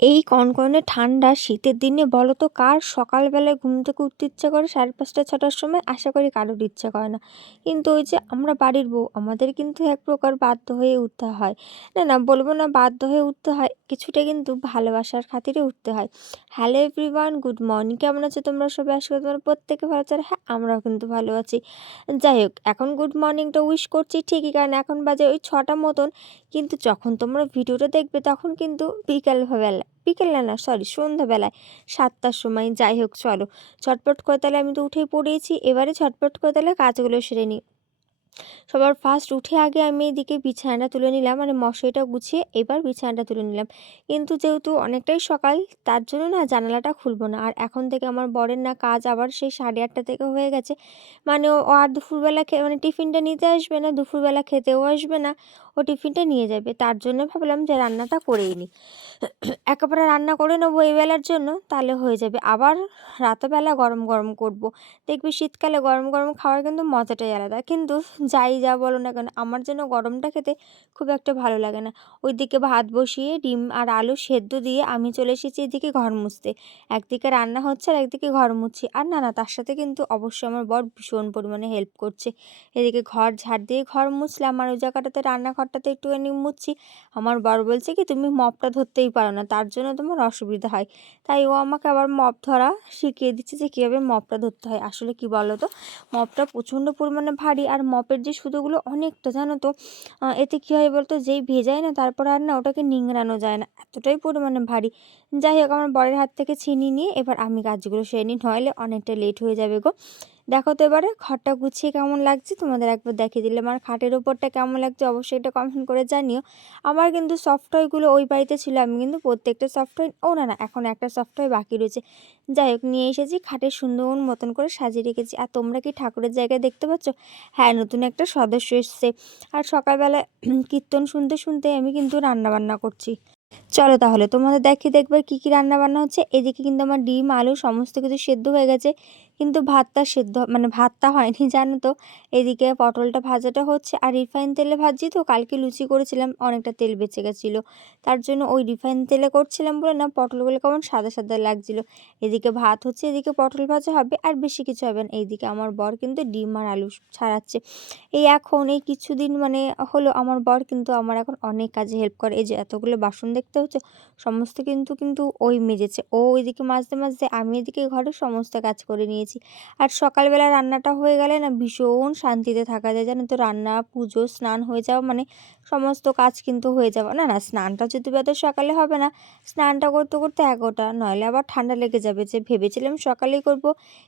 এই কনকনে ঠান্ডা শীতের দিনে বলো তো কার সকালবেলায় ঘুম থেকে উঠতে ইচ্ছা করে 5:30-6টার সময়? আশা করি কারোর ইচ্ছা করে না। কিন্তু ওই যে আমরা বাড়ির বউ, আমাদের কিন্তু এক প্রকার বাধ্য হয়ে উঠতে হয়। না, না বলব না বাধ্য হয়ে উঠতে হয়, কিছুটা কিন্তু ভালোবাসার খাতিরে উঠতে হয়। Hello everyone, good morning. কেমন আছো তোমরা সবাই? আশা করি তোমরা প্রত্যেকে ভালো আছো। আর হ্যাঁ, আমরাও কিন্তু ভালো আছি। যাই হোক, এখন গুড মর্নিংটা উইশ করছি ঠিকই, কারণ এখন বাজে ওই 6টা মতন। কিন্তু যখন তোমরা ভিডিওটা দেখবে তখন কিন্তু বিকেলে না, সরি, সন্ধ্যাবেলায় 7টার সময়। যাই হোক, চলো ঝটপট করে তাহলে আমি তো উঠেই পড়েছি, এবারে ঝটপট করে তাহলে কাজগুলো সেরে নিই। সবার ফার্স্ট উঠে আগে আমি এদিকে বিছানাটা তুলে নিলাম, মানে মশারিটা গুছিয়ে এবার বিছানাটা তুলে নিলাম। কিন্তু যেহেতু অনেকটাই সকাল, তার জন্য না জানালাটা খুলবো না। আর এখন থেকে আমার বরের না কাজ আবার সেই 8:30 থেকে হয়ে গেছে। মানে ও আর দুপুরবেলা মানে টিফিনটা নিতে আসবে না, দুপুরবেলা খেতেও আসবে না, ও টিফিনটা নিয়ে যাবে। তার জন্য ভাবলাম যে রান্নাটা করেই নিই, একেবারে রান্না করে নেবো এই বেলার জন্য, তাহলে হয়ে যাবে। আবার রাতেরবেলা গরম গরম করব। দেখবি শীতকালে গরম গরম খাওয়ার কিন্তু মজাটাই আলাদা। কিন্তু যাই যা বলো না কেন, আমার যেন গরমটা খেতে খুব একটা ভালো লাগে না। ওইদিকে ভাত বসিয়ে ডিম আর আলু সেদ্ধ দিয়ে আমি চলে এসেছি এদিকে ঘর মুছতে। একদিকে রান্না হচ্ছে আর একদিকে ঘর মুছছি। আর না না, তার সাথে কিন্তু অবশ্যই আমার বর ভীষণ পরিমাণে হেল্প করছে। এদিকে ঘর ঝাড় দিয়ে ঘর মুছলাম, আর ওই জায়গাটাতে রান্নাঘরটাতে একটুখানি মুছছি। আমার বর বলছে কি, তুমি মপটা ধরতেই পারো না, তার জন্য তোমার অসুবিধা হয়। তাই ও আমাকে আবার মপ ধরা শিখিয়ে দিচ্ছে যে কীভাবে মপটা ধরতে হয়। আসলে কি বলো তো, মপটা প্রচণ্ড পরিমাণে ভারী, আর মপের যে সুতোগুলো অনেকটা, জানো তো। এতে কী হয় বলতো, যেই ভেজায় না তারপর আর না ওটাকে নিংড়ানো যায় না, এতটাই পরিমাণে ভারী। যাই হোক, আমার বরের হাত থেকে ছিনিয়ে নিয়ে এবার আমি কাজগুলো সেরে নিই, নইলে অনেকটা লেট হয়ে যাবে গো। দেখো তো এবারে ঘরটা গুছিয়ে কেমন লাগছে, তোমাদের একবার দেখিয়ে দিলাম। আর খাটের ওপরটা কেমন লাগছে অবশ্যই এটা কমেন্ট করে জানিও। আমার কিন্তু সফট টয়গুলো ওই বাড়িতে ছিল, আমি কিন্তু প্রত্যেকটা সফট টয়, ও না না, এখন একটা সফট টয় বাকি রয়েছে। যাই হোক, নিয়ে এসেছি, খাটের সুন্দর মতন করে সাজিয়ে রেখেছি। আর তোমরা কি ঠাকুরের জায়গায় দেখতে পাচ্ছ? হ্যাঁ, নতুন একটা সদস্য এসছে। আর সকালবেলা কীর্তন শুনতে শুনতে আমি কিন্তু রান্না বান্না করছি। চলো তাহলে তোমাদের দেখিয়ে দেখবে কী কী রান্না বান্না হচ্ছে। এদিকে কিন্তু আমার ডিম আলু সমস্ত কিছু সেদ্ধ হয়ে গেছে, কিন্তু ভাতটা সেদ্ধ মানে ভাতটা হয়নি, জানো তো। এদিকে পটলটা ভাজাটা হচ্ছে, আর রিফাইন তেলে ভাজি তো, কালকে লুচি করেছিলাম, অনেকটা তেল বেঁচে গেছিলো, তার জন্য ওই রিফাইন তেলে করছিলাম বলে না পটলগুলো কেমন সাদা সাদা লাগছিলো। এদিকে ভাত হচ্ছে, এদিকে পটল ভাজা হবে, আর বেশি কিছু হবে না। এইদিকে আমার বর কিন্তু ডিম আর আলু ছাড়াচ্ছে। এই এখন এই কিছুদিন মানে হলো আমার বর কিন্তু আমার এখন অনেক কাজে হেল্প করে। এই যে এতগুলো বাসন দেখতে হচ্ছে, সমস্ত কিন্তু কিন্তু ওই মেজেছে। ও ওইদিকে মাজতে মাজতে আমি এদিকে ঘরের সমস্ত কাজ করে নিয়েছি। আর সকালবেলা রান্নাটা হয়ে গেলে না ভীষণ শান্তিতে থাকা যায়, জানো তো। রান্না, পুজো, স্নান হয়ে যাওয়া মানে সমস্ত কাজ কিন্তু হয়ে যাওয়া। না না, স্নানটা যদি বা সকালে হবে না, স্নানটা করতে করতে 11টা, নইলে আবার ঠান্ডা লেগে যাবে। যে ভেবেছিলাম সকালেই করব,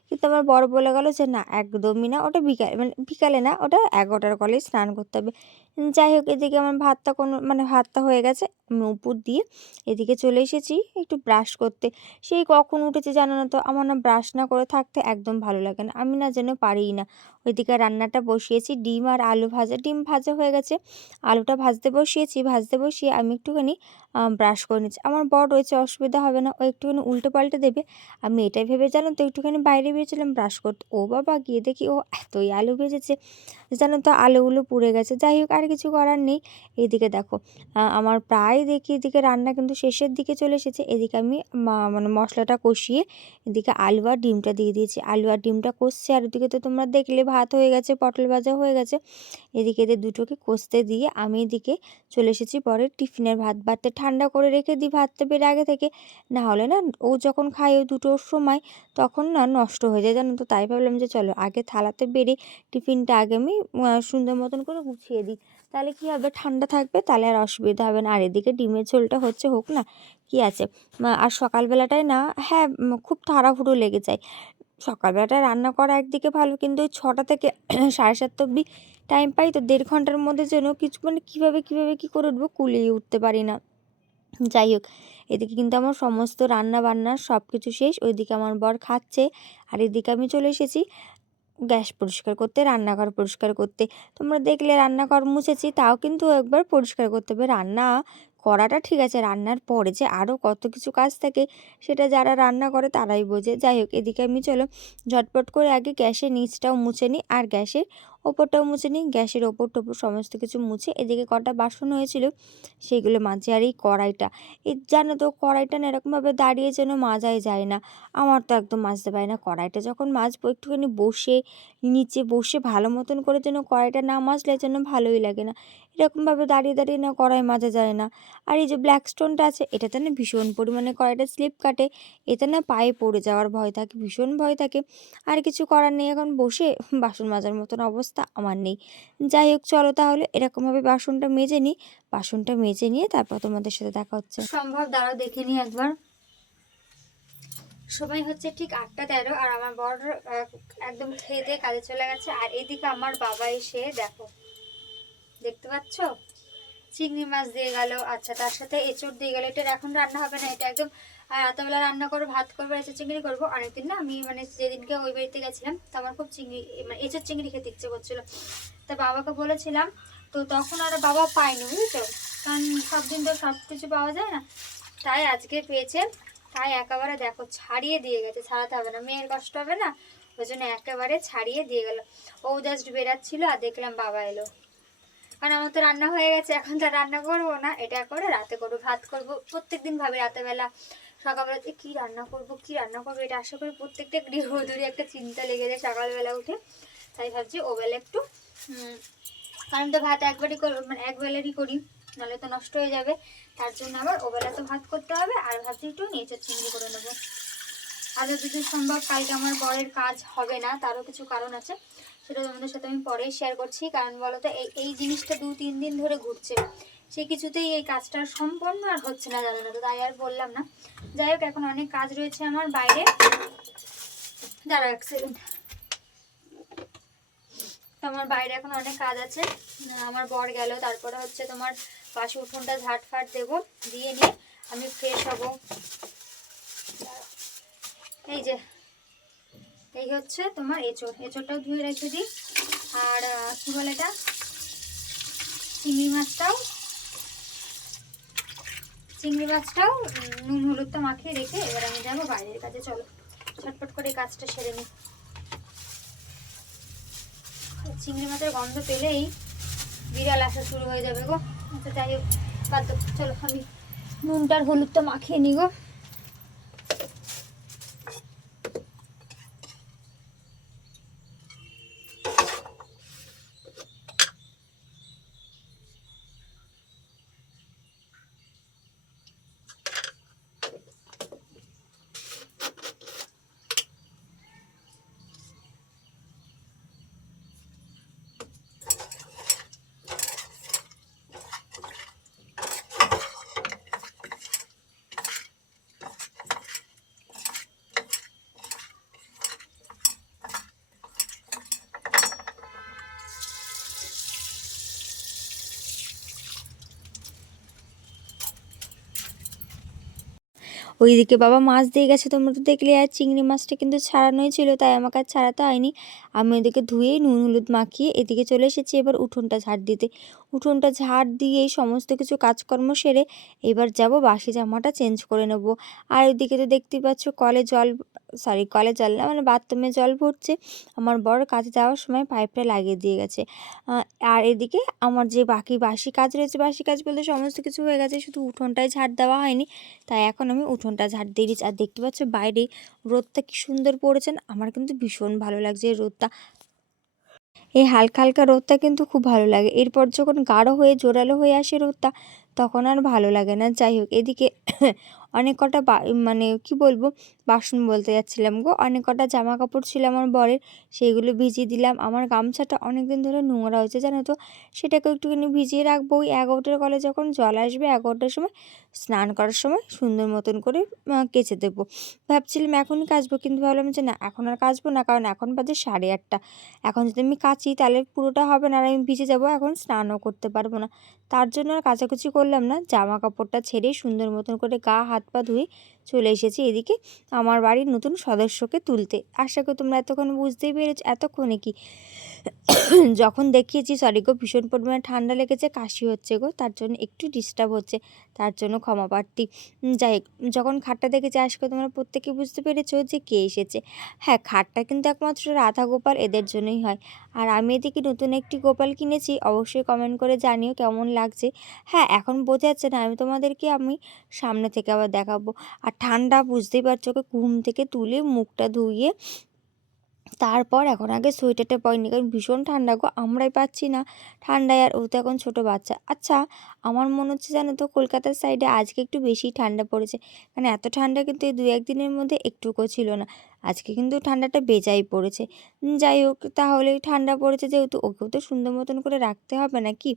কিন্তু আমার বর বলে গেল যে না, একদমই না, ওটা বিকালে, মানে বিকালে না, ওটা 11টার কলেই স্নান করতে হবে। যাই হোক, এদিকে আমার ভাতটা মানে ভাতটা হয়ে গেছে, আমি উপর দিয়ে এদিকে চলে এসেছি একটু ব্রাশ করতে। সেই কখন উঠেছি জানো না তো, আমার না ব্রাশ না করে থাকতে একদম ভালো লাগে না, আমি না যেন পারিই না। ওইদিকে রান্নাটা বসিয়েছি, ডিম আর আলু ভাজা, ডিম ভাজা হয়ে গেছে, আলুটা ভাজতে বসিয়েছি, ভাজতে বসিয়ে আমি একটুখানি ব্রাশ করে নিচ্ছি। আমার বর রয়েছে, অসুবিধা হবে না, ও একটুখানি উল্টে পাল্টে দেবে। আমি এটাই ভেবে জানো তো একটুখানি বাইরে বেরিয়েছিলাম ব্রাশ করতে, ও বাবা, গিয়ে দেখি ও এতই আলু ভেজেছে, জানো তো আলুগুলো পুড়ে গেছে। যাই হোক, আর কিছু করার নেই। এইদিকে দেখো, আমার প্রায় দেখি এদিকে রান্না কিন্তু শেষের দিকে চলে এসেছে। এদিকে আমি মানে মশলাটা কষিয়ে এদিকে আলু আর ডিমটা দিয়ে দিয়েছি, আলু আর ডিমটা কষছে। আর ওদিকে তো তোমরা দেখলে ভাত হয়ে গেছে, পটল ভাজা হয়ে গেছে। এদিকে এদের দুটোকে কষতে দিয়ে আমি এদিকে চলে এসেছি পরের টিফিনের ভাতটা ঠান্ডা করে রেখে দিই, ভাতটা বেড়ে আগে থেকে, না হলে না ও যখন খায় ওই 2টোর সময়, তখন না নষ্ট হয়ে যায়, জানো তো। তাই ভাবলাম যে চলো আগে থালাতে বেড়ে টিফিনটা আগে আমি সুন্দর মতন করে গুছিয়ে দিই, তাহলে কী হবে, ঠান্ডা থাকবে, তাহলে আর অসুবিধা হবে না। আর এদিকে ডিমের ঝোলটা হচ্ছে, হোক না, কী আছে। আর সকালবেলাটায় না, হ্যাঁ, খুব তাড়াহুড়ো লেগে যায়। সকালবেলাটায় রান্না করা একদিকে ভালো, কিন্তু ওই 6টা থেকে 7:30 অবধি টাইম পাই, তো 1.5 ঘন্টার মধ্যে যেন কিছু মানে কীভাবে কী করে উঠবো কুলিয়ে উঠতে পারি না। যাই হোক, এদিকে কিন্তু আমার সমস্ত রান্না বান্না সব কিছু শেষ। ওইদিকে আমার বর খাচ্ছে, আর এদিকে আমি চলে এসেছি গ্যাস পরিষ্কার করতে, রান্নাঘর পরিষ্কার করতে। তোমরা দেখলে রান্নাঘর মুছেছি, তাও কিন্তু একবার পরিষ্কার করতে হবে। রান্না করাটা ঠিক আছে, রান্নার পরে যে আরও কত কিছু কাজ থাকে, সেটা যারা রান্না করে তারাই বোঝে। যাই হোক, এদিকে আমি চলো ঝটপট করে আগে গ্যাসের নিচটাও মুছে নিই, আর গ্যাসের ওপরটাও মুছে নিই, গ্যাসের ওপর টোপর সমস্ত কিছু মুছে এদিকে কটা বাসন হয়েছিল সেইগুলো মাঝে। আর এই কড়াইটা, এই জানো তো কড়াইটা না এরকমভাবে দাঁড়িয়ে যেন মাজাই যায় না, আমার তো একদম মাজতে পারি না। কড়াইটা যখন মাজবো একটুখানি বসে নিচে বসে ভালো মতন করে যেন কড়াইটা না মাজলে যেন ভালোই লাগে না, এরকমভাবে দাঁড়িয়ে দাঁড়িয়ে না কড়াই মাজা যায় না। আর এই যে ব্ল্যাক স্টোনটা আছে এটাতে না ভীষণ পরিমাণে কড়াইটা স্লিপ কাটে, এতে না পায়ে পড়ে যাওয়ার ভয় থাকে, ভীষণ ভয় থাকে। আর কিছু করার নেই, এখন বসে বাসন মাজার মতন অবস্থা আমার নেই। যাই হোক চলো তাহলে এরকমভাবে বাসনটা মেজে নিই, বাসনটা মেজে নিয়ে তারপর তোমাদের সাথে দেখা হচ্ছে। সম্ভব দাঁড়াও দেখে নিই একবার। সময় হচ্ছে ঠিক 8টা 13, আর আমার বর একদম খেয়ে দিয়ে কাজে চলে গেছে। আর এদিকে আমার বাবা এসে দেখো, দেখতে পাচ্ছ চিংড়ি মাছ দিয়ে গেল, আচ্ছা তার সাথে এঁচড় দিয়ে গেল। এটা এখন রান্না হবে না, এটা একদম রাতেবেলা রান্না করবো, ভাত করবো, এঁচড় চিংড়ি করবো। অনেকদিন না আমি মানে যেদিনকে ওই বাড়িতে গেছিলাম তো আমার খুব চিংড়ি মানে এঁচড় চিংড়ি খেতে ইচ্ছে করছিলো, তা বাবাকে বলেছিলাম, তো তখন আর বাবা পাইনি বুঝেছো, কারণ সব দিন তো সব কিছু পাওয়া যায় না, তাই আজকে পেয়েছে, তাই একেবারে দেখো ছাড়িয়ে দিয়ে গেছে, ছাড়াতে হবে না, মেয়ের কষ্ট হবে না, ওই জন্য একেবারে ছাড়িয়ে দিয়ে গেল। ও জাস্ট বেরাচ্ছিল আর দেখলাম বাবা এলো, কারণ আমার তো রান্না হয়ে গেছে, এখন তো রান্না করবো না, এটা করে রাতে করবো, ভাত করবো। প্রত্যেকদিন ভাবি রাতেবেলা সকালবেলাতে কি রান্না করবো কি রান্না করবো, এটা আশা করি প্রত্যেকটা গৃহবধূরই একটা চিন্তা লেগে যায় সকালবেলা উঠে। তাই ভাবছি ওবেলা একটু কারণ তো ভাত একবারই করবো, মানে একবেলারই করি, নাহলে তো নষ্ট হয়ে যাবে, তার জন্য আবার ওবেলা তো ভাত করতে হবে। আর ভাবছি একটু এঁচড় চিংড়ি করে নেবো। আর যদি সম্ভব কালকে আমার বরের কাজ হবে না, তারও কিছু কারণ আছে, সেটা তোমাদের সাথে আমি পরেই শেয়ার করছি। কারণ বলো তো এই জিনিসটা 2-3 দিন ধরে ঘুরছে, সে কিছুতেই এই কাজটা সম্পন্ন আর হচ্ছে না, জানো না, তো তাই আর বললাম না। যাই হোক এখন অনেক কাজ রয়েছে আমার বাইরে, দাঁড়াও 1 সেকেন্ড, আমার বাইরে এখন অনেক কাজ আছে। আমার বর গেল, তারপরে হচ্ছে তোমার পাশে উঠোনটা ঝাঁট ফাট দেবো, দিয়ে নিয়ে আমি ফ্রেশ হব। এই যে এই হচ্ছে তোমার এঁচড়টাও ধুয়ে রেখে দিই। আর কি বলে এটা, চিংড়ি মাছটাও নুন হলুদটা মাখিয়ে রেখে এবার আমি যাবো বাইরের কাজে। চলো ছটপট করে কাজটা সেরে নিই। চিংড়ি মাছের গন্ধ পেলেই বিড়াল আসা শুরু হয়ে যাবে গো। আচ্ছা যাই হোক বাদ দাও, চলো আমি নুনটার হলুদটা মাখিয়ে নিই গো। ওইদিকে বাবা মাছ দিয়ে গেছে, তোমরা তো দেখলে। আর চিংড়ি মাছটা কিন্তু ছাড়ানোই ছিল, তাই আমাকে আর ছাড়াতে হয়নি। আমি ওইদিকে ধুয়েই নুন হলুদ মাখিয়ে এদিকে চলে এসেছি এবার উঠোনটা ঝাড় দিতে। উঠোনটা ঝাড় দিয়েই সমস্ত কিছু কাজকর্ম সেরে এবার যাব বাসি জামাটা চেঞ্জ করে নেব। আর ওইদিকে তো দেখতেই পাচ্ছ কলে জল না, মানে বাথরুমে জল ভরছে। আমার বড় কাজে যাওয়ার সময় পাইপটা লাগিয়ে দিয়ে গেছে। আর এদিকে আমার যে বাকি বাসি কাজ রয়েছে, বাসি কাজ বলতে সমস্ত কিছু হয়ে গেছে, শুধু উঠোনটাই ঝাড় দেওয়া হয়নি, তাই এখন আমি উঠোনটা ঝাড় দিয়ে দিচ্ছি। আর দেখতে পাচ্ছ বাইরে রোদটা কি সুন্দর পড়েছে না, আমার কিন্তু ভীষণ ভালো লাগছে এই রোদটা। এই হালকা হালকা রোদটা কিন্তু খুব ভালো লাগে, এরপর যখন গাঢ় হয়ে জোরালো হয়ে আসে রোদটা তখন আর ভালো লাগে না। যাই হোক এদিকে অনেক কটা মানে কি বলবো, বাসন বলতে যাচ্ছিলাম গো, অনেক কটা জামা কাপড় ছিল আমার বরের, সেইগুলো ভিজিয়ে দিলাম। আমার গামছাটা অনেক দিন ধরে নোংরা হয়েছে জানো তো, সেটাকে একটুখানি ভিজিয়ে রাখবো। ওই 11টার কলে যখন জল আসবে 11টার সময় স্নান করার সময় সুন্দর মতন করে কেচে দেবো। ভাবছিলাম এখনই কাচবো, কিন্তু ভাবলাম যে না এখন আর কাচবো না, কারণ এখন বাজে 8:30। এখন যদি আমি কাচি তাহলে পুরোটা হবে না, আর আমি ভিজে যাবো, এখন স্নানও করতে পারবো না। তার জন্য আর কাচাকুচি করলাম না, জামা কাপড়টা ছেড়ে সুন্দর মতন করে গা হাত পা ধুয়ে চলে এসেছি এদিকে আমার বাড়ির নতুন সদস্যকে তুলতে। আশা করি তোমরা এতক্ষণ বুঝতেই পেরেছ। এতক্ষণে কি যখন দেখিয়েছি সরি গো, ভীষণ পরিমাণে ঠান্ডা লেগেছে, কাশি হচ্ছে গো, তার জন্য একটু ডিস্টার্ব হচ্ছে, তার জন্য ক্ষমা প্রার্থী। যাই হোক, যখন খাটটা দেখেছি আজকে তোমরা প্রত্যেকে বুঝতে পেরেছো যে কে এসেছে। হ্যাঁ, খাটটা কিন্তু একমাত্র রাধা গোপাল এদের জন্যই হয়। আর আমি এদিকে নতুন একটি গোপাল কিনেছি, অবশ্যই কমেন্ট করে জানিও কেমন লাগছে। হ্যাঁ, এখন বোঝা যাচ্ছে না, আমি সামনে থেকে আবার দেখাবো। আর ঠান্ডা বুঝতেই পারছো, ওকে ঘুম থেকে তুলে মুখটা ধুইয়ে তারপর এখন আগে সোয়েটারটা পরিনি, কারণ ভীষণ ঠান্ডা গো, আমরাই পাচ্ছি না ঠান্ডায়, আর ও তো এখন ছোটো বাচ্চা। আচ্ছা, আমার মনে হচ্ছে জানো তো কলকাতার সাইডে আজকে একটু বেশি ঠান্ডা পড়েছে, কারণ এত ঠান্ডা কিন্তু এই 2-1 দিনের মধ্যে একটুকুও ছিল না। আজকে কিন্তু ঠান্ডাটা বেজায় পড়েছে। যাই হোক, তাহলে ঠান্ডা পড়েছে যেহেতু ওকেও তো সুন্দর মতন করে রাখতে হবে নাকি।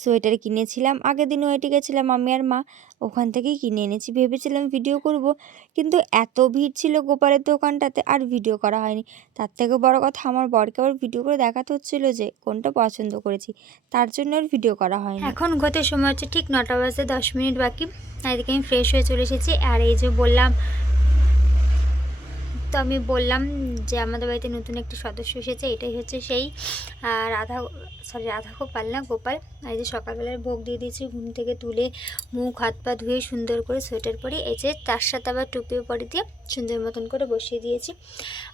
সোয়েটার কিনেছিলাম আগের দিন, ওয়েটে গেছিলাম আমি আর মা, ওখান থেকেই কিনে এনেছি, ভেবেছিলাম ভিডিও করব, কিন্তু এত ভিড় ছিল গোপালের দোকানটাতে আর ভিডিও করা হয়নি। তার থেকে বড় কথা, আমার বরকে আবার ভিডিও করে দেখাতে হচ্ছিলো যে কোনটা পছন্দ করেছি, তার জন্য আর ভিডিও করা হয়নি। এখন গত সময় হচ্ছে ঠিক 9টা বাজতে 10 মিনিট বাকি। এদিকে আমি ফ্রেশ হয়ে চলে এসেছি। আর এই যে আমি বললাম যে আমাদের বাড়িতে নতুন একটি সদস্য এসেছে, এটাই হচ্ছে সেই রাধা গোপাল না, গোপাল। আর এই যে সকালবেলায় ভোগ দিয়ে দিয়েছি, ঘুম থেকে তুলে মুখ হাত পা ধুয়ে সুন্দর করে সোয়েটার পরে, এই যে তার সাথে আবার টুপিও পরে দিয়ে সুন্দর মতন করে বসিয়ে দিয়েছি।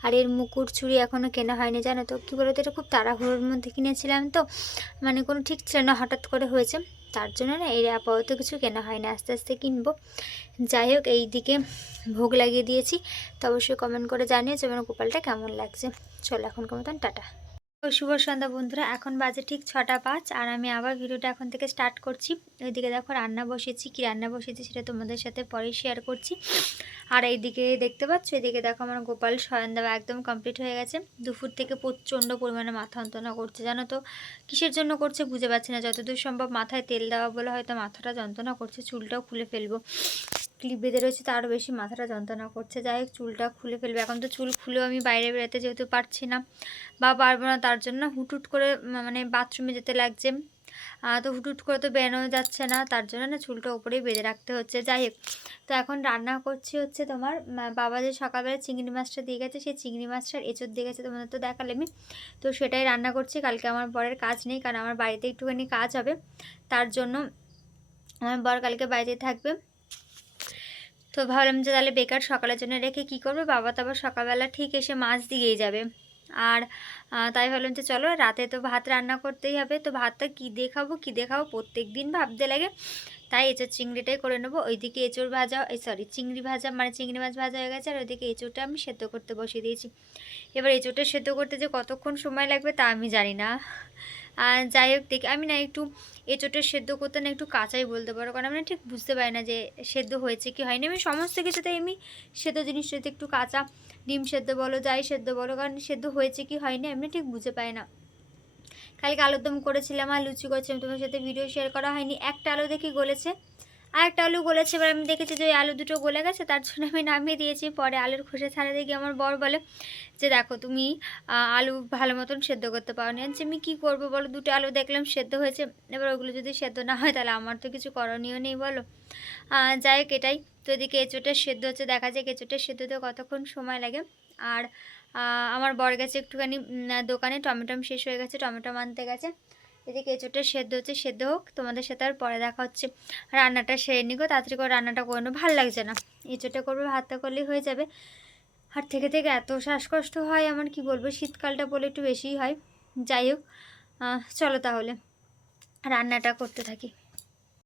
আর এর মুকুট চুড়ি এখনও কেনা হয়নি, জানো তো। কী বলতো, এটা খুব তাড়াহুড়োর মধ্যে কিনেছিলাম তো, মানে কোনো ঠিক ছিল না, হঠাৎ করে হয়েছে, তার জন্য না এই আপাতত কিছু কেনা হয় না, আস্তে আস্তে কিনবো। যাই হোক, এই দিকে ভোগ লাগিয়ে দিয়েছি। তো অবশ্যই কমেন্ট করে জানিও যে আমার গোপালটা কেমন লাগছে। চলো এখনকার মতন টাটা। শুভ সন্ধ্যা বন্ধুরা, এখন বাজে ঠিক 6টা 5, আর আমি আবার ভিডিওটা এখন থেকে স্টার্ট করছি। ওইদিকে দেখো রান্না বসেছি, কি রান্না বসেছি সেটা তোমাদের সাথে পরে শেয়ার করছি। আর এইদিকে দেখতে পাচ্ছ, এদিকে দেখো আমার গোপাল শয়ন দেওয়া একদম কমপ্লিট হয়ে গেছে। দুপুর থেকে প্রচণ্ড পরিমাণে মাথা যন্ত্রণা করছে, জানো তো কিসের জন্য করছে বুঝে পাচ্ছি না। যতদূর সম্ভব মাথায় তেল দেওয়া বলে হয়তো মাথাটা যন্ত্রণা করছে। চুলটাও খুলে ফেলবো, ক্লিপ বেঁধে রয়েছে, তো আরও বেশি মাথাটা যন্ত্রণা করছে। যাই হোক, চুলটা খুলে ফেলবে। এখন তো চুল খুলেও আমি বাইরে বেরোতে যেহেতু পারছি না বা পারবো না, তার জন্য হুটহুট করে মানে বাথরুমে যেতে লাগছে। তো হুটহুট করে তো বেরোনো যাচ্ছে না, তার জন্য না চুলটা ওপরেই বেঁধে রাখতে হচ্ছে। যাই হোক, তো এখন রান্না করছি হচ্ছে তোমার বাবা যে সকালবেলা চিংড়ি মাছটা দিয়ে গেছে, সেই চিংড়ি মাছটার এঁচোড় দিয়ে গেছে, তোমাদের তো দেখালে আমি। তো সেটাই রান্না করছি। কালকে আমার বরের কাজ নেই, কারণ আমার বাড়িতে একটুখানি কাজ হবে, তার জন্য আমার বর কালকে বাড়িতে থাকবে। তো ভাবলাম যে তাহলে বেকার সকালের জন্য রেখে কী করবে, বাবা তো আবার সকালবেলা ঠিক এসে মাছ দিয়েই যাবে। আর তাই ভাবলাম যে চলো রাতে তো ভাত রান্না করতেই হবে, তো ভাতটা কী দিয়ে খাবো প্রত্যেক দিন ভাবতে লাগে। তাই এঁচোড় চিংড়িটাই করে নেবো। ওইদিকে এঁচোড় ভাজা, চিংড়ি ভাজা মানে চিংড়ি মাছ ভাজা হয়ে গেছে, আর ওইদিকে এঁচোড়টা আমি সেদ্ধ করতে বসিয়ে দিয়েছি। এবার এঁচোড়টা সেদ্ধ করতে যে কতক্ষণ সময় লাগবে তা আমি জানি না। আর যাই হোক, দেখি আমি না একটু এঁচোড়টা সেদ্ধ করতে না একটু কাঁচাই বলতে পারো, কারণ আমি না ঠিক বুঝতে পারি না যে সেদ্ধ হয়েছে কি হয়নি। আমি সমস্ত কিছুতে এমনি সেদ্ধ জিনিসটাতে একটু কাঁচা, ডিম সেদ্ধ বলো যাই সেদ্ধ বলো, কারণ সেদ্ধ হয়েছে কি হয়নি এমনি ঠিক বুঝে পাই না। কালকে আলুর দম করেছিলাম আর লুচি করেছিলাম, তোমার সাথে ভিডিও শেয়ার করা হয়নি। একটা আলু দেখি গলেছে, আর একটা আলু গলেছে, এবার আমি দেখেছি যে ওই আলু দুটো গলে গেছে, তার জন্য আমি নামিয়ে দিয়েছি। পরে আলুর খোসা ছাড়া দেখি আমার বর বলে যে দেখো তুমি আলু ভালো মতন সেদ্ধ করতে পারো নি। আমি কী করবো বলো, দুটো আলু দেখলাম সেদ্ধ হয়েছে, এবার ওগুলো যদি সেদ্ধ না হয় তাহলে আমার তো কিছু করণীয় নেই বলো। যাই হোক, এটাই তো। এদিকে এঁচোড়টা সেদ্ধ হচ্ছে, দেখা যায় এঁচোড়টা সেদ্ধতে কতক্ষণ সময় লাগে। আর আমার বর গেছে একটুখানি দোকানে, টমেটো শেষ হয়ে গেছে, টমেটো আনতে গেছে। এদিকে এঁচোড়টা সেদ্ধ হচ্ছে, সেদ্ধ হোক, তোমাদের সাথে আর পরে দেখা হচ্ছে। রান্নাটা সেরে নিগো, তাড়াতাড়ি করে রান্নাটা করে নেবো, ভালো লাগছে না। এঁচোড়টা করবো, ভাতটা করলেই হয়ে যাবে। আর থেকে থেকে এত শ্বাসকষ্ট হয় আমার, কি বলবো, শীতকালটা বলে একটু বেশিই হয়। যাই হোক, চলো তাহলে রান্নাটা করতে থাকি।